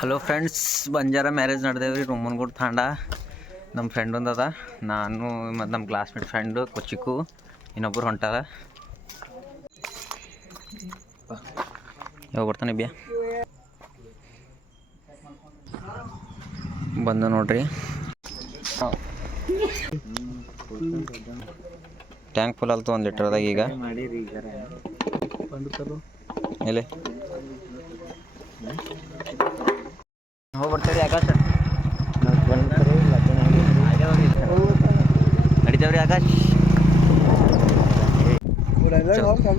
Hello friends Banjara marriage ನಡೆದೇವ್ರಿ ರೋಮನ್ಗೂಡ್ ತಾಂಡ. ನಮ್ಮ friend ಒಂದು ಅದ. ನಾನು ಮತ್ತು ನಮ್ಮ ಕ್ಲಾಸ್ಮೇಟ್ ಫ್ರೆಂಡು ಕೊಚ್ಚಿಕು ಇನ್ನೊಬ್ಬರು ಹೊಂಟಾರ. ಯಾವಾಗ ಬರ್ತಾನೆ ಬಿಯ ಬಂದು ನೋಡ್ರಿ. ಟ್ಯಾಂಕ್ ಫುಲ್ ಆಲ್ತು ಒಂದು ಲೀಟರ್ದಾಗ ಈಗ. ಎಲ್ಲಿ?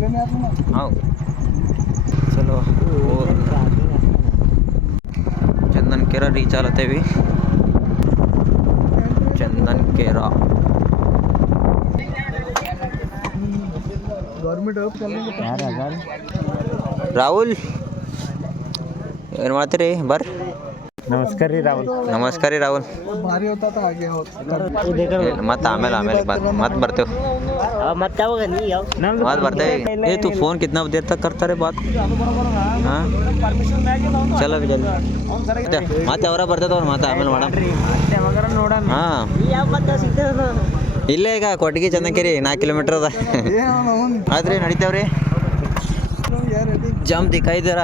हाँ। चलो चंदन केरा रीच आते भी। चंदन केरा। राहुल रे बर। नमस्कार ही राहुल। नमस्कार ही राहुल। मत आमेल आमेल मत भरते ಮತ್ತೆ ಯಾವಾಗ ನೀ ಯಾವ बात बढ़ते ये तू फोन कितना देर तक करता रहे बात हाँ चलो अभी जल्दी ಮತ್ತೆ ಅವರ ಬರ್ತದವ್ರು ಮತ್ತೆ ಆಮೇಲೆ ಮೇಡಮ್ ಯಾವಾಗಾರ ನೋಡೋಣ ಹಾಂ ಯಾವ ಮತ್ತೆ ಸಿಗ್ತದ ಇಲ್ಲೇ ಈಗ ಕೊಟ್ಟಿಗೆ ಚಂದಕೆರಿ ನಾಲ್ಕು ಕಿಲೋಮೀಟರ್ ಅದ ಆದ್ರೆ ನಡಿತೇವ್ರಿ यार रेडी ಜಮ್ ದಿಕ್ಕಾಯ್ದಾರ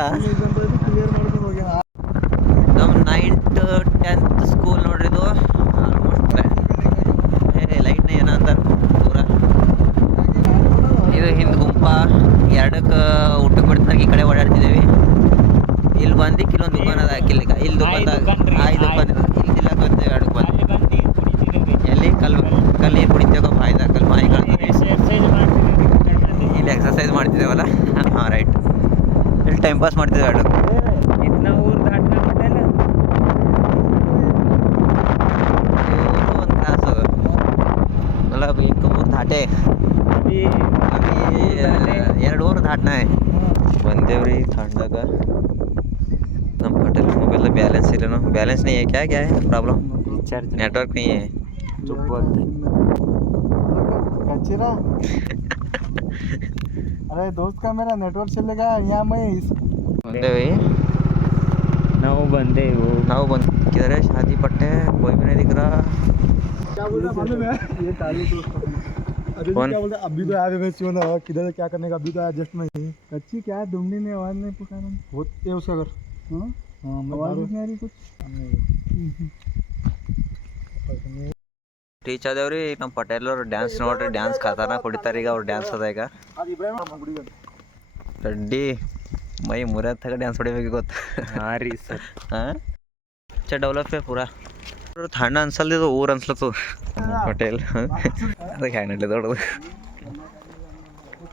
ಇಲ್ಲಿ ಬಂದು ಇಲ್ಲೊಂದು ದುಕಾನ್ ಅದ ಹಾಕಿಲ್ಲ ಇಲ್ಲಿ ದುಕಾನ್ದಾಗ ಆ ಈ ದುಕಾನ್. ಇಲ್ಲಿ ಬಂದೇವೆ ಎರಡಕ್ಕೆ ಬಂದು ಎಲ್ಲಿ ಕಲ್ಲು ಕಲ್ಲಿ ಕುಡಿತೇವೆ ಕಲ್ಲು ಮಾಯಿ ಇಲ್ಲಿ ಎಕ್ಸಸೈಸ್ ಮಾಡ್ತಿದ್ದೇವಲ್ಲ? ಹಾಂ ರೈಟ್ ಇಲ್ಲಿ ಟೈಮ್ ಪಾಸ್ ಮಾಡ್ತಿದ್ದೇವೆ ಎರಡು. बैलेंस नहीं है क्या? क्या है प्रॉब्लम? नेटवर्क नहीं है। तो चुप अरे दोस्त का मेरा नेटवर्क चलेगा यहाँ मैं इस बंदे भाई नौ बंदे वो। नौ बंदे किधर है? शादी पट्टे है। कोई भी नहीं दिख रहा। क्या बोल रहा है? ये ताली अभी अभी तो यार मैं क्यों किधर क्या करने का? अभी तो जस्ट में कच्ची क्या है? आवाज़ नहीं पुकारा। उसका घर। हाँ? ಟೀಚ್ ಅದೇವ್ರಿ ನಮ್ಮ ಪಟೇಲ್ ಅವ್ರು ಡ್ಯಾನ್ಸ್ ನೋಡ್ರಿ ಡ್ಯಾನ್ಸ್ ಖತರ್ನಾಕ್ ಕೊಡಿತಾರ ಈಗ ಅವ್ರು ಡ್ಯಾನ್ಸ್ ಅದ ಈಗ. ರೆಡ್ಡಿ ಮೈ ಮುರಿಯತ್ತಾಗ ಡ್ಯಾನ್ಸ್ ಹೊಡಿಬೇಕು ಗೊತ್ತು. ಹಾಂ ರೀ ಸರ್. ಹಾಂ? ಚ ಡೆವಲಪ್ ಪೂರಾ? ಥಣ್ಣ ಅನ್ಸಲ್ದಿದು ಊರು ಅನ್ಸ್ಲತ್ತು ಪಟೇಲ್. ಅದಕ್ಕೆ ಹ್ಯಾಂಗ್ ನಡ್ಲಿ ದೊಡ್ಡದು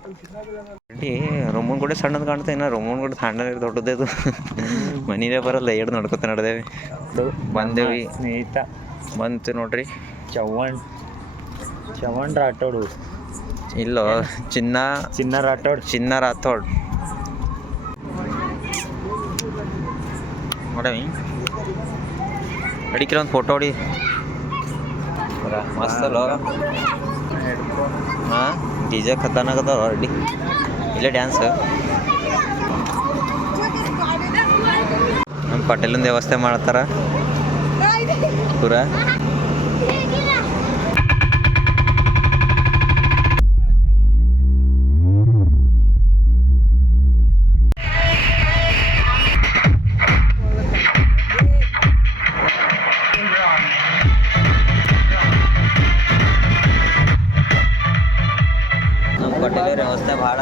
ರೆಡ್ಡಿ ಗುಡಿ ಕೂಡ ಸಣ್ಣದು ಕಾಣ್ತಾ ಇನ್ನ ರೊಮ್ಮನ್ ಕೂಡ ಸಣ್ಣದ ದೊಡ್ಡದೇ ಅದು. ಮನಿನೇ ಬರಲ್ಲ ಏಡ್ ನಡ್ಕೊತ ನಡೆದೇವಿ. ಬಂದೇವಿ ಸ್ನೇಹಿತ. ಬಂತು ನೋಡ್ರಿ. ಚವಣ್ ಚವಣ್ ರಾಠೋಡು. ಇಲ್ಲೋ ಚಿನ್ನ. ಚಿನ್ನ ರಾಠೋಡ್. ಚಿನ್ನ ರಾಥೋಡ್. ನೋಡವಿ. ಅಡಿಕೆ ಒಂದು ಫೋಟೋ ಹೊಡಿ. ಮಸ್ತ್ ಅಲ್ಲ ಹಾಂ? ಡಿ ಜೆ ಖತರ್ನಾಕ್ ಅದಾವ ಅಡ್ಡಿ ಇಲ್ಲೇ ಡ್ಯಾನ್ಸ್. ನಮ್ಮ ಪಟೇಲಿನ ವ್ಯವಸ್ಥೆ ಮಾಡ್ತಾರ. ಪೂರ. ವ್ಯವಸ್ಥೆ ಭಾಳ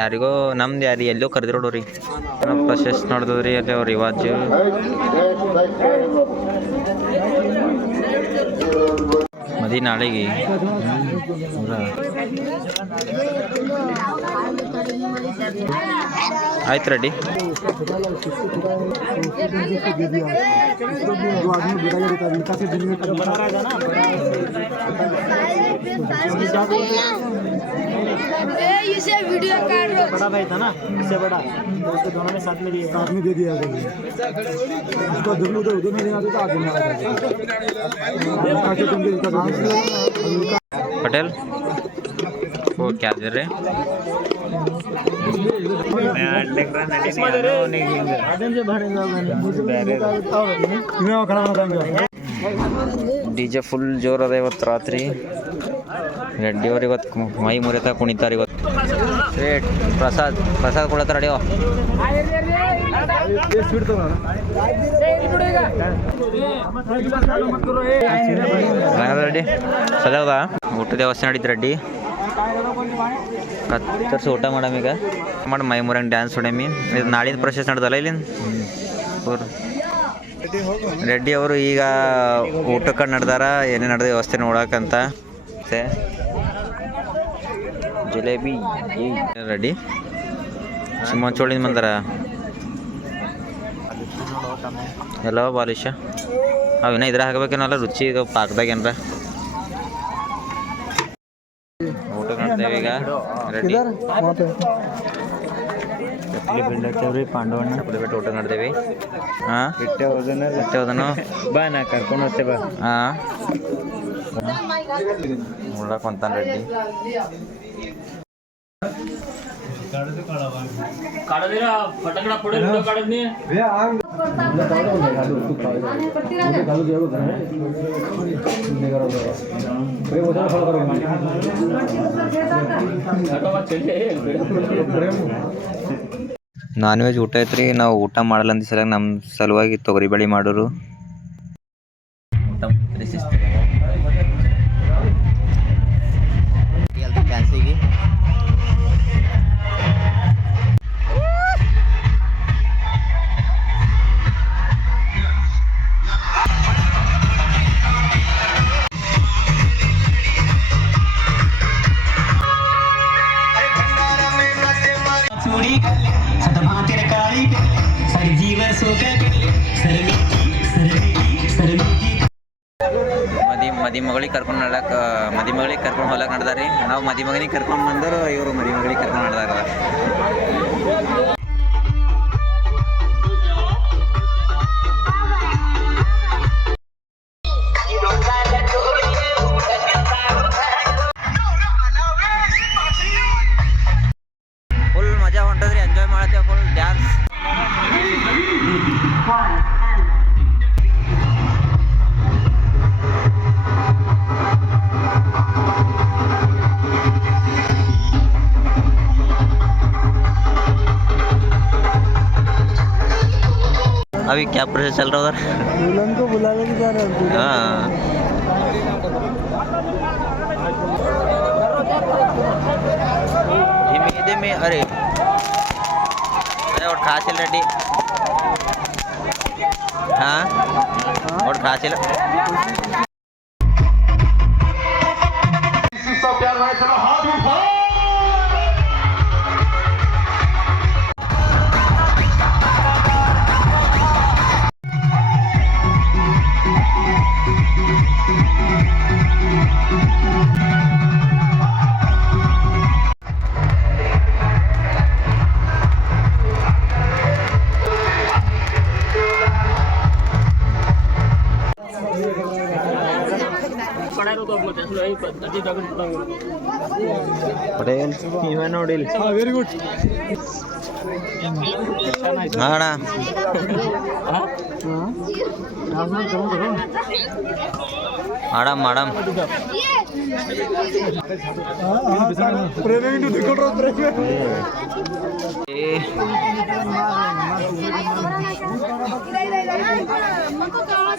ಯಾರಿಗೋ ನಮ್ದು ಯಾರು ಎಲ್ಲೋ ಕರೆದಿರೋಡ್ರಿ ಪ್ರಶಸ್ತಿ ನೋಡಿದ್ರಿ ಅಲ್ಲಿ ಅವ್ರ ರಿವಾಜ್ ಮದಿ ನಾಳೆಗೆ. ಆಯ್ತು ರೆಡ್ಡಿ इसे वीडियो बड़ा भाई था ना इससे बड़ा। तो उसके दोनों ने साथ में दिया। साथ में दे दिया उसको धुल उधर उधर में देना तो पटेल? वो क्या दे रहे डीजे फुल ज़ोर अद रात्रि। ಅದ ಇವತ್ತು ಮೈ ಮುರಿತ ಕುಣಿತಾರೆ ಇವತ್ತು. ಸ್ವೀಟ್ ಪ್ರಸಾದ್ ಪ್ರಸಾದ್ ಕೊಡತ್ತಾರ ಅಡಿಯೋ ರೆಡ್ಡಿ ಸದಾ ಊಟದ ವ್ಯವಸ್ಥೆ ನಡೀತು ರೆಡ್ಡಿ ಕತ್ತರಿಸಿ ಊಟ ಮಾಡಮ್ ಈಗ. ಮಾಡಿ ಮೈ ಮುರಂಗ್ ಡ್ಯಾನ್ಸ್ ಹೊಡೆಮಿ. ಇದು ನಾಳಿನ ಪ್ರೊಸೆಸ್ ನಡೆದಲ್ಲ ಇಲ್ಲಿ ರೆಡ್ಡಿ ಅವರು ಈಗ ಊಟಕ್ಕೆ ನಡೆದಾರ ಏನೇ ನಡೆದ ವ್ಯವಸ್ಥೆ ನೋಡಕ್ಕಂತ ಮತ್ತೆ ಜಿಲೇಬಿ ರೆಡಿ. ಸುಮ್ಮನೆ ಚೋಳಿನ ಬಂದಾರ? ಎಲ್ಲ ಬಾಲಿಶ. ಅವಿನ ಇದ್ರ ಹಾಕ್ಬೇಕೇನಲ್ಲ ರುಚಿ ಈಗ ಪಾಕದಾಗ ಏನ್ರ. ಊಟ ಮಾಡ್ತೇವೆ ಈಗ. ರೆಡ್ಡಿ ಬೀಳ್ತೇವ್ರಿ ಪಾಂಡವಣ್ಣ. ಕುಡಿಬಿಟ್ಟು ಊಟ ಮಾಡ್ತೇವೆ. ಹಾಂ? ಬಿಟ್ಟೆ ಹೋದನ ಮತ್ತೆ ಹೋದನು? ಬಾ ನಾ ಕರ್ಕೊಂಡು ಹೋಗ್ತೆ ಬಾ. ಹಾಂ? ನಾನ್ ವೆಜ್ ಊಟ ಐತ್ರಿ. ನಾವು ಊಟ ಮಾಡಲ್ಲ ಅಂದ ಸಲಾಗಿ ನಮ್ಮ ಸಲುವಾಗಿ ತೊಗರಿಬೇಳೆ ಮಾಡೋರು. ಮದಿಮಗಳಿಗೆ ಕರ್ಕೊಂಡು ನೋಡಕ್ಕೆ ಮದಿಮಗಳಿಗೆ ಕರ್ಕೊಂಡು ಹೋಲಕ್ಕೆ ನಡ್ದಾರಿ ನಾವು ಮದಿಮಗನಿಗೆ ಕರ್ಕೊಂಡು ಬಂದರು ಇವರು ಮದಿಮಗಳಿಗೆ ಕರ್ಕೊಂಡು ನಡ್ದಾರ. अभी क्या प्रोसेस चल रहा है उधर? दुल्हन को बुला लेके जा रहे हैं हाँ। धीमे धीमे। अरे। अरे और खा चल रेडी। हाँ? और खा चल ಪಟೇಲ್ ನೀವೇ ನೋಡಿಲ್ಲ ವೆರಿ ಗುಡ್ ಹಾಣ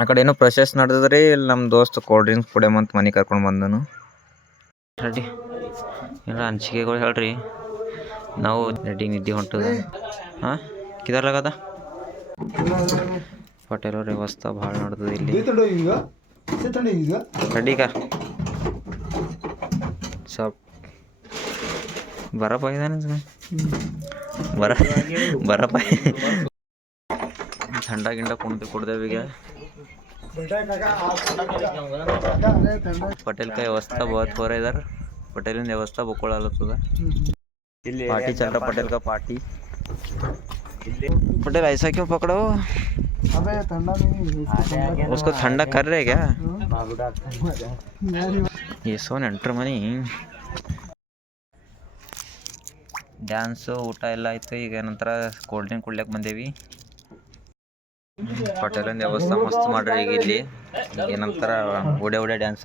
ಆ ಕಡೆ ಏನೋ ಪ್ರೊಸೆಸ್ ನಡೆದ್ರಿ ಇಲ್ಲಿ ನಮ್ಮ ದೋಸ್ತ್ ಕೋಲ್ಡ್ ಡ್ರಿಂಕ್ಸ್ ಕುಡಿಯಮಂತ ಮನೆ ಕರ್ಕೊಂಡು ಬಂದನು. ರೆಡಿ. ಎಲ್ಲ ಹಂಚಿಕೆಗಳು ಹೇಳ್ರಿ. ನಾವು ರೆಡಿ, ನಿದ್ದೆ ಹೊಂಟದ. ಹಾಂ, ಕಿದಾರ್ಲಾಗದ? ಪಟೇಲ್ ಅವ್ರ ವ್ಯವಸ್ಥೆ ಭಾಳ ನಡೆದದ ಇಲ್ಲಿ. ರೆಡಿ ಕರ್ ಸಪ್. ಬರಪ್ಪ ಇದಾನೆ ಬರ ಬರಪ್ಪ ಥಂಡ ಗಿಂಡ ಕುಡ್ದು ಕುಡ್ದೇವ ಈಗ पटेल का व्यवस्था बहुत हो रहा है इधर पटेल ने व्यवस्था बकोड़ा तुझा पार्टी चल रहा पटेल का पार्टी पटेल ऐसा क्यों पकड़ो अबे ठंडा नहीं उसको ठंडा कर रहे क्या यार ये ಸೋನ್ ಎಂಟ್ರ್ ಮನಿ ಡ್ಯಾನ್ಸು ಊಟ ಎಲ್ಲ ಆಯ್ತು ಈಗ ನಂತರ ಕೋಲ್ಡ್ ಡ್ರಿಂಕ್ ಕುಡ್ಲಿಕ್ಕೆ ಬಂದೇವಿ ಪಟೇಲನ್ ವ್ಯವಸ್ಥೆ ಮಸ್ತ್ ಮಾಡ್ರಿ ಈಗ ಇಲ್ಲಿ. ಏನಂತಾರ ಉಡೆ ಉಡೆ ಡ್ಯಾನ್ಸ್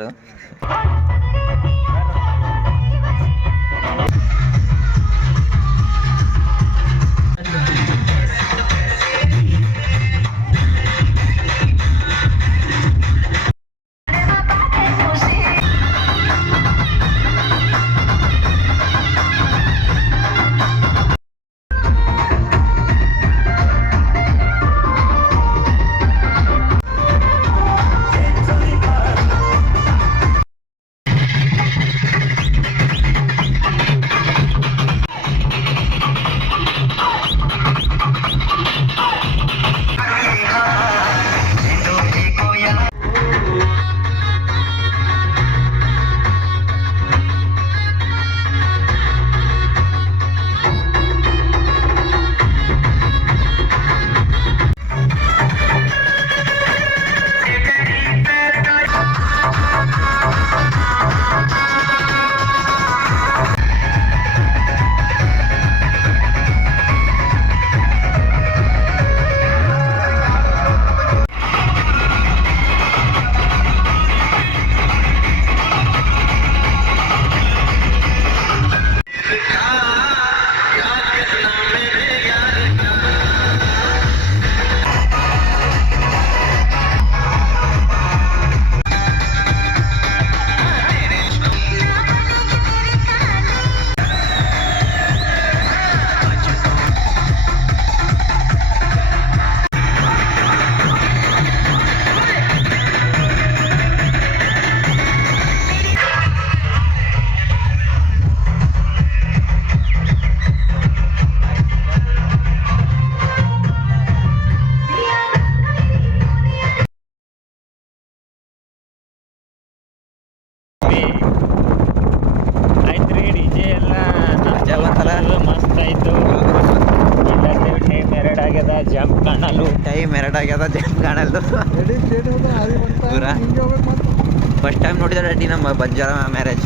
ಬಂಜಾರ ಮ್ಯಾರೇಜ್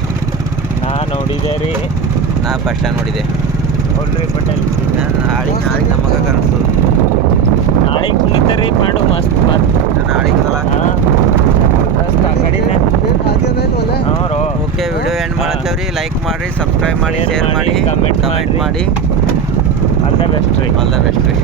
ನಾ ನೋಡಿದೆ ರೀ. ನಾ ಫಸ್ಟ್ ಟೈಮ್ ನೋಡಿದೆ. ನೋಡ್ರಿ ಪಟೇಲ್ ನಾಳೆ ನಾಳೆ ನಮಗೆ ಕಾಣಿಸ್ತದೆ ನಾಳೆ ರೀ ಮಾಡು ಮಸ್ತ್ ಮಸ್ತ್ ನಾಳೆ ಓಕೆ ವಿಡಿಯೋ ಎಂಡ್ ಮಾಡತ್ತೇವ್ರಿ. ಲೈಕ್ ಮಾಡಿ ಸಬ್ಸ್ಕ್ರೈಬ್ ಮಾಡಿ ಶೇರ್ ಮಾಡಿ, ಕಮೆಂಟ್ ಮಾಡಿ. ಆಲ್ ದ ಬೆಸ್ಟ್ ರೀ. ಆಲ್ ದ ಬೆಸ್ಟ್ ರೀ.